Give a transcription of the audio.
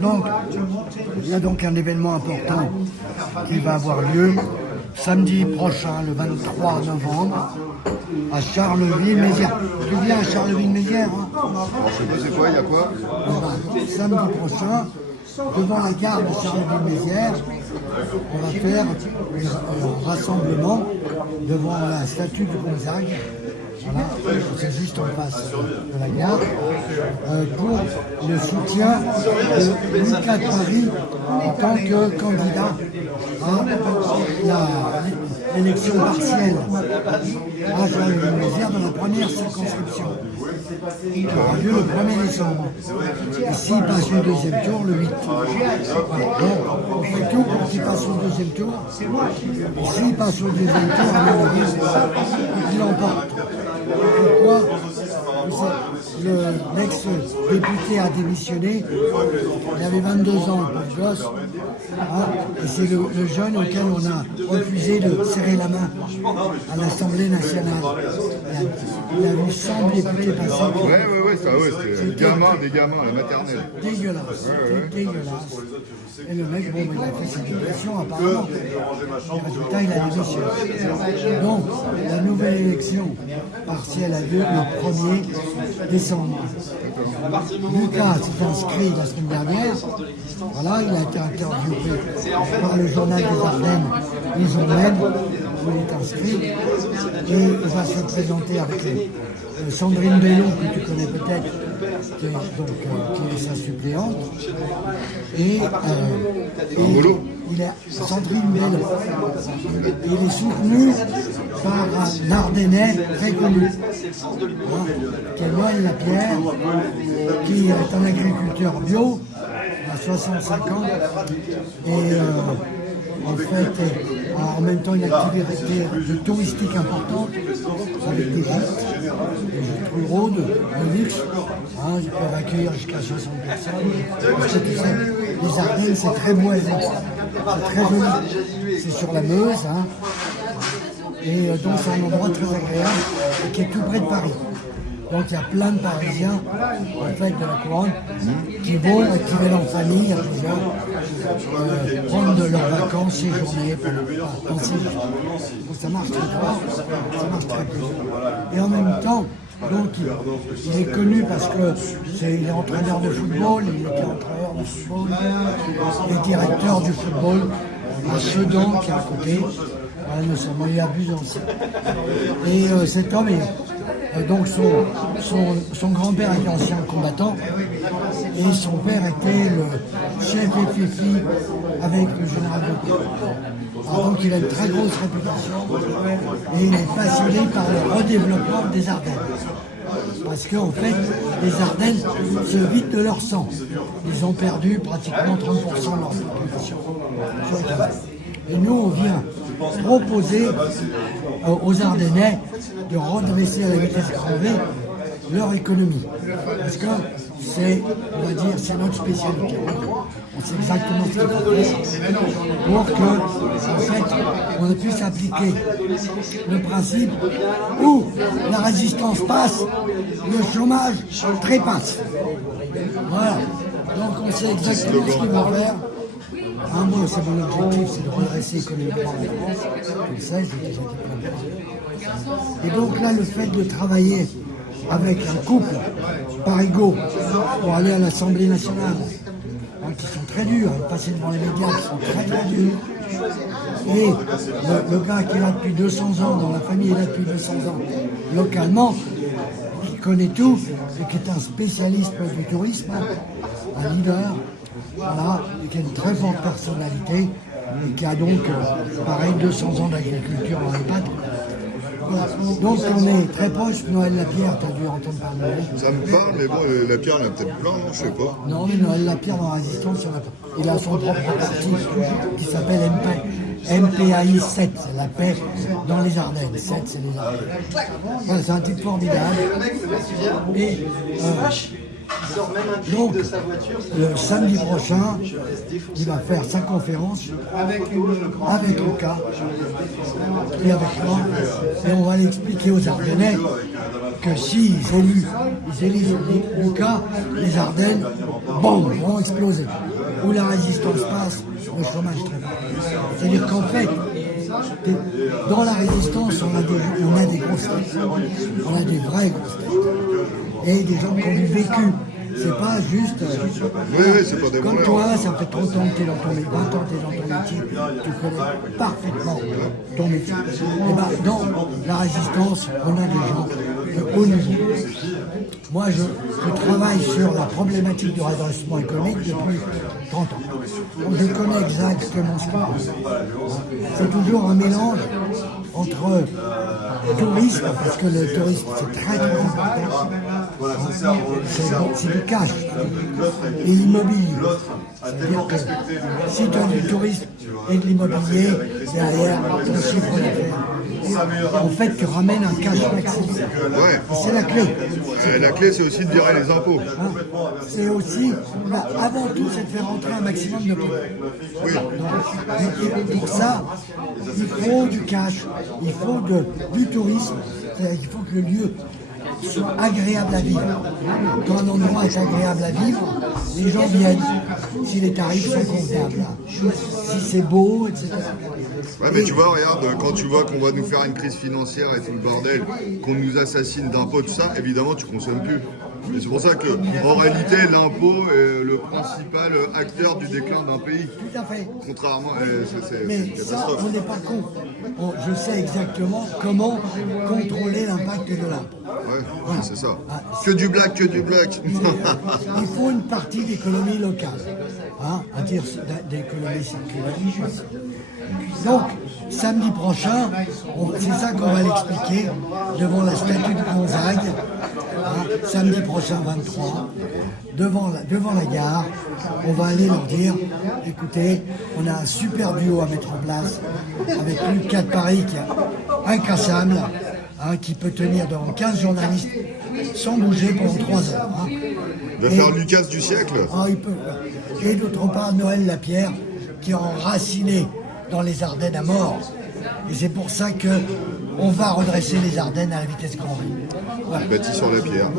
Donc, il y a donc un événement important qui va avoir lieu samedi prochain, le 23 novembre, à Charleville-Mézières. Tu viens à Charleville-Mézières, hein? Je sais pas c'est quoi, il y a quoi? Samedi prochain, devant la gare de Charleville-Mézières, on va faire un rassemblement devant la statue du Gonzague. Voilà, c'est juste en face de la gare, pour le soutien de Lucas de Paris en tant que candidat à l'élection partielle à Charleville-Mézières dans la première circonscription qui aura lieu le 1er décembre. Et s'il passe au deuxième tour, le 8. Donc, on fait tout pour qu'il passe au deuxième tour. Et s'il passe au deuxième tour, à mon avis, il l'emporte. Pourquoi? L'ex-député a démissionné, il avait 22 ans, le pauvre gosse, hein, et c'est le jeune auquel on a refusé de serrer la main à l'Assemblée nationale. Il a vu 100 députés passer. Ouais, c'était des gamins, la maternelle. Dégueulasse, dégueulasse. Et le mec, bon, il a fait sa dépression apparemment. Le résultat, il a démissionné. Donc, la nouvelle élection partielle a lieu le 1er décembre. Lucas s'est inscrit la semaine dernière. Voilà, il a été interviewé par le journal des Ardennes, Les Emmènes, où il est inscrit. Et il va se présenter avec Sandrine Bellon, que tu connais peut-être, qui est sa suppléante. Et il est Sandrine Bellon. Il est soutenu par un Ardennais très connu, qui est Noël Lapierre, qui est un agriculteur bio, à 65 ans, et en fait, en même temps une activité touristique importante, avec des gîtes ruraux de luxe, hein, ils peuvent accueillir jusqu'à 60 personnes. Parce que tu sais, les Ardennes, c'est très boisé, c'est très joli, c'est sur la Meuse, hein, et donc c'est un endroit très agréable et qui est tout près de Paris. Donc il y a plein de Parisiens, en fait, de la couronne, qui viennent en famille, à plusieurs, prendre de leurs vacances, séjourner dans ces jours. Donc ça marche très fort, ça marche très bien. Et en même temps, donc il est connu parce qu'il est entraîneur de football, il était entraîneur de football, il est directeur du football à Sedan, qui est à côté. Il est abusant aussi. Et cet homme est donc son grand-père était ancien combattant et son père était le chef FFI avec le général de Gaulle. Donc il a une très grosse réputation et il est passionné par le redéveloppement des Ardennes. Parce qu'en fait, les Ardennes se vident de leur sang. Ils ont perdu pratiquement 30% de leur population. Et nous, on vient proposer aux Ardennais de redresser à la vitesse grand V leur économie. Parce que c'est, on va dire, c'est notre spécialité. On sait exactement ce qu'il faut faire pour que, en fait, on puisse appliquer le principe où la résistance passe, le chômage trépasse. Voilà. Donc on sait exactement ce qu'il faut faire. Moi, c'est mon objectif, c'est de redresser économiquement la France. Tu le sais, je l'ai déjà dit plein de fois. Et donc là, le fait de travailler avec un couple par égaux pour aller à l'Assemblée nationale, hein, qui sont très durs, passer devant les médias, qui sont très très durs, et le gars qui est là depuis 200 ans, dans la famille est là depuis 200 ans, localement, qui connaît tout, et qui est un spécialiste du tourisme, un leader, voilà, et qui a une très forte personnalité, et qui a donc, pareil, 200 ans d'agriculture dans les pattes. Voilà. Donc on est très proche. Noël Lapierre, tu as dû entendre parler. Ça me parle, mais bon, Lapierre, il en a peut-être plein, non, je sais pas. Non, mais Noël Lapierre, dans la résistance, il en a pas. Il a son propre parti qui s'appelle MPAI 7, c'est la paix dans les Ardennes. 7, c'est les Ardennes. Voilà, c'est un type formidable. Et Donc, le samedi prochain, il va faire sa conférence avec Lucas et avec moi, et on va l'expliquer aux Ardennais que s'ils élisent Lucas, les Ardennes, bon, vont exploser. Où la résistance passe, le chômage très bas. C'est-à-dire qu'en fait, dans la résistance, on a des grosses têtes. On a des vraies grosses têtes. Et des gens qui ont du vécu. C'est pas juste. C'est pas des comme vrais, toi, ça fait 30 ans que tu es dans ton métier, 20 ans que tu es dans ton métier, tu connais parfaitement ton métier. Et ben, dans la résistance, on a des gens de haut niveau. Moi, je travaille sur la problématique du redressement économique depuis 30 ans. Donc, je connais exactement ce qu'il passe. C'est toujours un mélange entre tourisme, parce que le tourisme, c'est très très important. C'est du cash et l'immobilier. C'est-à-dire que si tu as du tourisme et de l'immobilier, derrière ton chiffre d'affaires, en fait, tu ramènes un cash maximum. Ouais. C'est la clé. La clé, c'est aussi de virer les impôts. C'est aussi, avant tout, c'est de faire rentrer un maximum de pognon. Oui. Et pour ça, il faut du cash, il faut du tourisme, il faut que le lieu soit agréable à vivre. Quand un endroit est agréable à vivre, les gens viennent. Si les tarifs sont convenables, si c'est beau, etc. Ouais, mais tu vois, regarde, quand tu vois qu'on va nous faire une crise financière et tout le bordel, qu'on nous assassine d'impôts, tout ça, évidemment, tu consommes plus. Et c'est pour ça que, en réalité, l'impôt est le principal acteur du déclin d'un pays. Tout à fait. Contrairement, c'est Mais une ça, catastrophe. on n'est pas con. Je sais exactement comment contrôler l'impact de l'impôt. Ouais, c'est ça. Que du black, que du black. Il faut une partie d'économie locale, à dire d'économie circulaire. Donc, samedi prochain, c'est ça qu'on va l'expliquer devant la statue de Gonzague, samedi prochain 23, devant la gare. On va aller leur dire, écoutez, on a un super duo à mettre en place, avec Lucas de Paris qui est incassable, qui peut tenir devant 15 journalistes sans bouger pendant 3 heures. Il va faire Lucas du siècle. Il peut. Et d'autre part, Noël Lapierre, qui est enraciné dans les Ardennes à mort. Et c'est pour ça qu'on va redresser les Ardennes à la vitesse grand V. Voilà. Bâti sur la pierre.